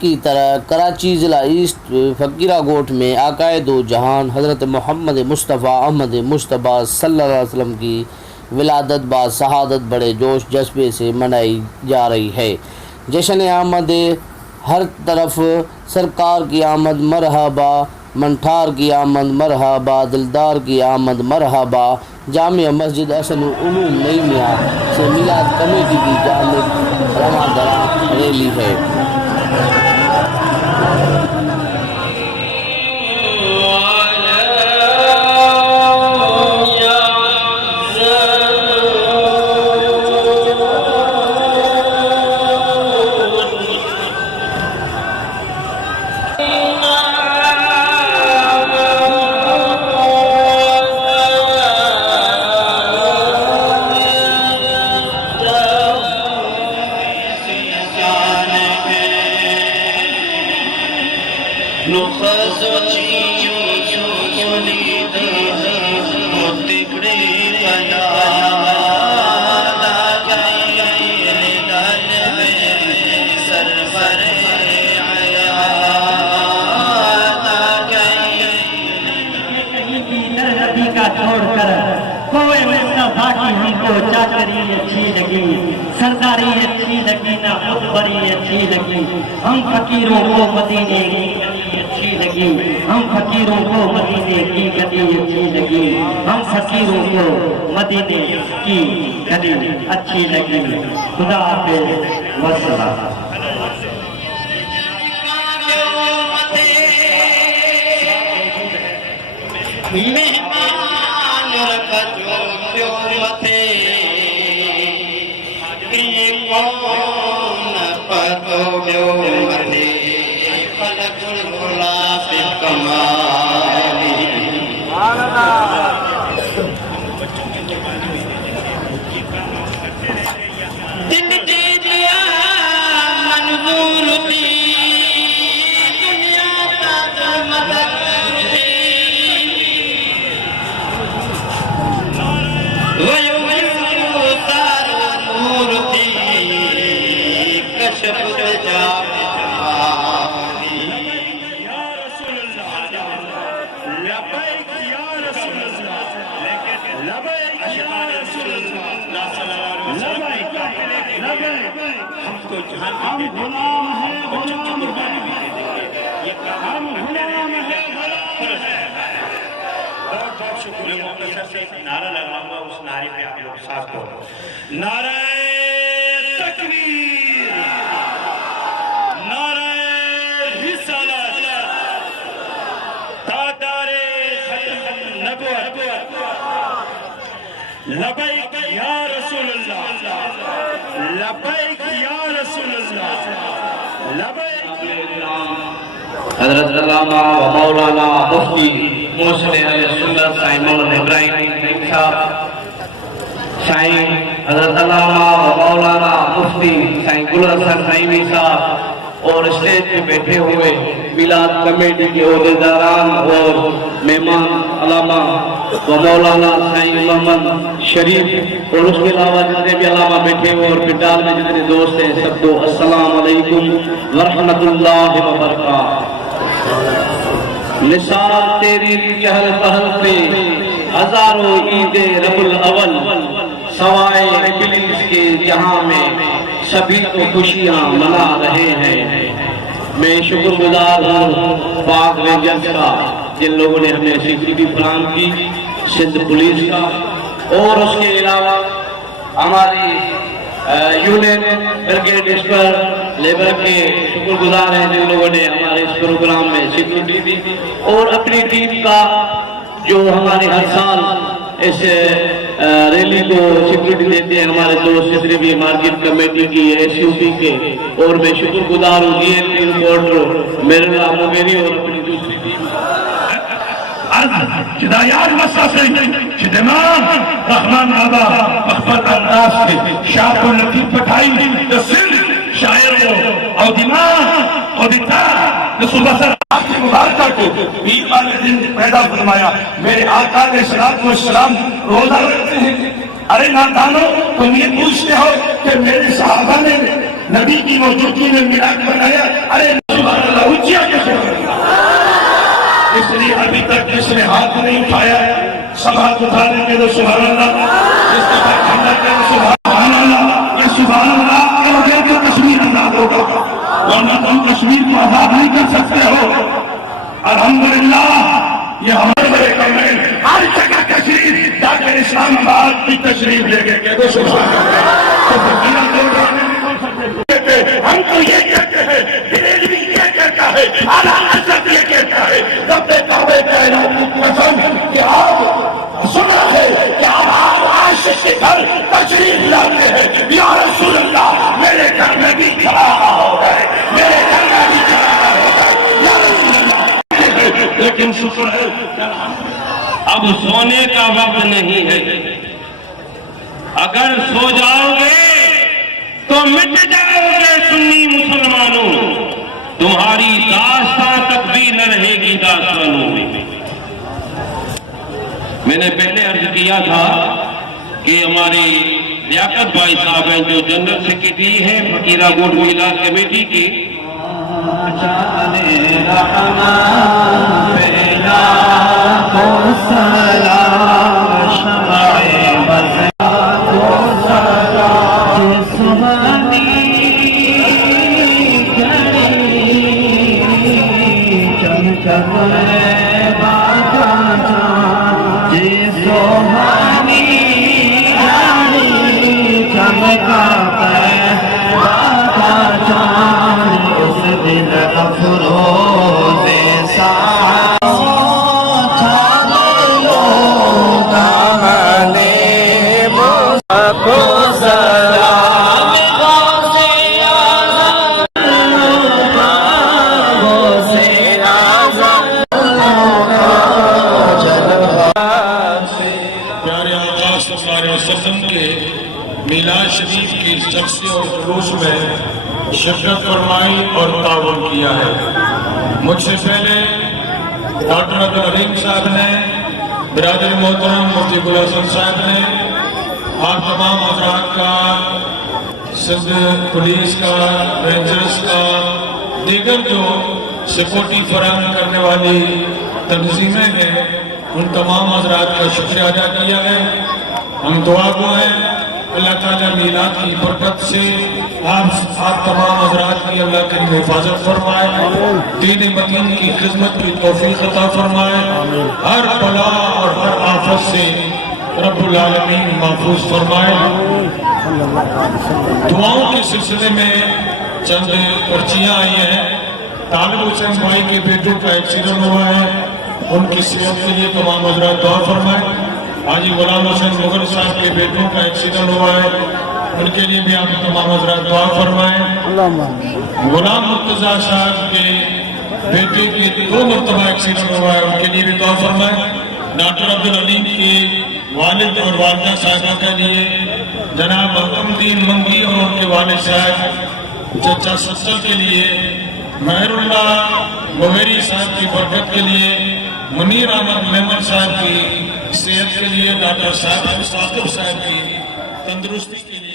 کی طرح کراچی ضلع ایسٹ فقیرہ گوٹھ میں آقائے دو جہان حضرت محمد مصطفیٰ احمد مجتبیٰ صلی اللہ علیہ وسلم کی ولادت بعد شہادت بڑے جوش جذبے سے منائی جا رہی ہے۔ جشن آمد ہر طرف سرکار کی آمد مرحبا، منٹھار کی آمد مرحبا، دلدار کی آمد مرحبا۔ جامع مسجد احسن العلوم نئی میاں سے میلاد کمیٹی کی جانب رواں دراں ریلی ہے۔ سرداری اچھی لگی نہ خودبری اچھی لگی، ہم فقیروں کو مدینے کی گلی اچھی لگی، ہم فقیروں کو مدینے کی گلی اچھی لگی، ہم فقیروں کو مدینے کی گلی اچھی لگی۔ خدا حافظ والسلام۔ مہمان رکھو جو متھے کون پتو جو متھے خلق الغلاف کمالی۔ دل دے دیا منظور تھی دنیا کا مدد ہم غلام ہیں، غلام ہیں۔ بہت بہت شکریہ۔ مختصر سے ایک نعرہ لگاؤں گا، اس نعرے پہ آپ لوگ ساتھ ہو۔ نعرہ تکبیر، نعرہ رسالت، تاجدار ختم نبوت، لبیک یا رسول اللہ، لبیک یا رسول اللہ، لبیک۔ حضرت علامہ و مولانا مفتی محسن اہل سنت سائیں مولانا ابراہیم صاحب، سائیں حضرت علامہ و مولانا مفتی سائیں گل حسن نعیمی صاحب، اور اسٹیج پہ بیٹھے ہوئے میلاد کمیٹی کے عہدیداران اور مہمان علامہ و مولانا سائیں محمد شریف، اور اس کے علاوہ جتنے بھی علامہ بیٹھے ہوئے اور پنڈال میں جتنے دوست ہیں، سب کو السلام علیکم ورحمۃ اللہ وبرکاتہ۔ نثار تیری چہل پہل پہ ہزاروں عید ربیع الاول، سوائے ابلیس کے جہاں میں سبھی کو خوشیاں منا رہے ہیں۔ میں شکر گزار ہوں پاک رینجرز کا، جن لوگوں نے ہمیں سیکورٹی فراہم کی، سندھ پولیس کا، اور اس کے علاوہ ہماری یونین بریگیڈ اسپر لیبر کے شکر گزار ہیں، جن لوگوں نے ہمارے اس پروگرام میں سیکورٹی دی، اور اپنی ٹیم کا جو ہمارے ہر سال اس ریلی کو سیکورٹی دیتے ہیں، ہمارے دوست جتنے بھی مارکیٹ کمیٹی کی، ایس یو پی کے، اور میں شکر گزار ہوں ڈی این پی رپورٹر میرے نام میری اور اپنی دوسری ٹیم ہدایات مسا سے خدمان رحمان بابا مخبر انداز کے شاپ و لطیف پٹھائی تصل شاعر اور دماغ اور دتا صبح سر آپ کی مبارکہ کو عید والے دن پیدا فرمایا۔ میرے آقا علیہ الصلوۃ والسلام روزہ رکھتے ہیں۔ ارے نادانو، تم یہ پوچھتے ہو کہ میرے صحابہ نے نبی کی موجودگی میں میلاد منایا؟ ارے سبحان اللہ اچیا کے سبحان اللہ. اس لیے ابھی تک جس نے ہاتھ نہیں اٹھایا سب ہاتھ اٹھانے کے تو سبحان اللہ. جس کا پاس ٹھنڈا کے تو سبحان اللہ. یہ سبحان اللہ کے وجہ سے کشمیر آزاد ہوگا، ورنہ تم کشمیر کو آزاد نہیں کر سکتے ہو. الحمدللہ یہ ہمارے بڑے کمرے ہر جگہ تشریف تاکہ اسلام آباد کی تشریف لے کے کہہ دو سبحان اللہ. ہم تو یہ کہتے ہیں، بریلوی یہ کہتا ہے، اعلیٰ حضرت یہ کہتا ہے، رب کعبہ کائنات کی قسم کہ آپ سنا ہے کہ آپ عاشق کے گھر تشریف لاتے ہیں. یا رسول اللہ میرے گھر میں بھی چراغا ہوگا ہے، میرے گھر میں بھی چراغا ہوگا ہے یا رسول اللہ. لیکن شکر ہے اب سونے کا وقت نہیں ہے. اگر سو جاؤ گے تو مٹ جاؤ گے سنی مسلمانوں. تمہاری داستان تک بھی نہ رہے گی داستانوں میں. میں نے پہلے عرض کیا تھا کہ ہمارے لیاقت بھائی صاحب ہیں جو جنرل سیکرٹری ہیں فقیرہ گوٹ میلاد کمیٹی کی. میلاد شریف کی جلسے اور جلوس میں شرکت فرمائی اور تعاون کیا ہے. مجھ سے پہلے ڈاکٹر عبدالعلیم صاحب نے، برادر محترم مفتی گل حسن صاحب نے، آپ تمام حضرات کا، سندھ پولیس کا، رینجرز کا، دیگر جو سیکورٹی فراہم کرنے والی تنظیمیں ہیں ان تمام حضرات کا شکریہ ادا کیا ہے. ہم دعا گو ہیں اللہ تعالیٰ میلاد کی برکت سے آپ تمام حضرات کی اللہ کریم حفاظت فرمائے، دین متین کی خدمت کی توفیق عطا فرمائے، ہر بلا اور ہر آفت سے رب العالمین محفوظ فرمائے. دعاؤں کے سلسلے میں چند پرچیاں آئی ہیں. طالب حسین بھائی کے بیٹوں کا ایکسیڈنٹ ہوا ہے، ان کی صحت کے لیے تمام حضرات دعا فرمائیں. حاجی غلام حسین مغل صاحب کے بیٹوں کا ایکسیڈنٹ ہوا ہے، ان کے لیے بھی آپ تمام حضرات دعا فرمائیں. غلام مرتضیٰ صاحب کے بیٹے کے 2 مرتبہ ایکسیڈنٹ ہوا ہے، ان کے لیے بھی دعا فرمائیں. ڈاکٹر عبدالعلیم کے والد اور والدہ صاحبہ کے لیے، جناب الدین منگی اور ان کے والد صاحب چچا سسل کے لیے، مہر اللہ مغیری صاحب کی برکت کے لیے، منیر احمد محمد صاحب کی صحت کے لیے، ڈاکٹر صاحب ثاقب صاحب کی تندرستی کے لیے.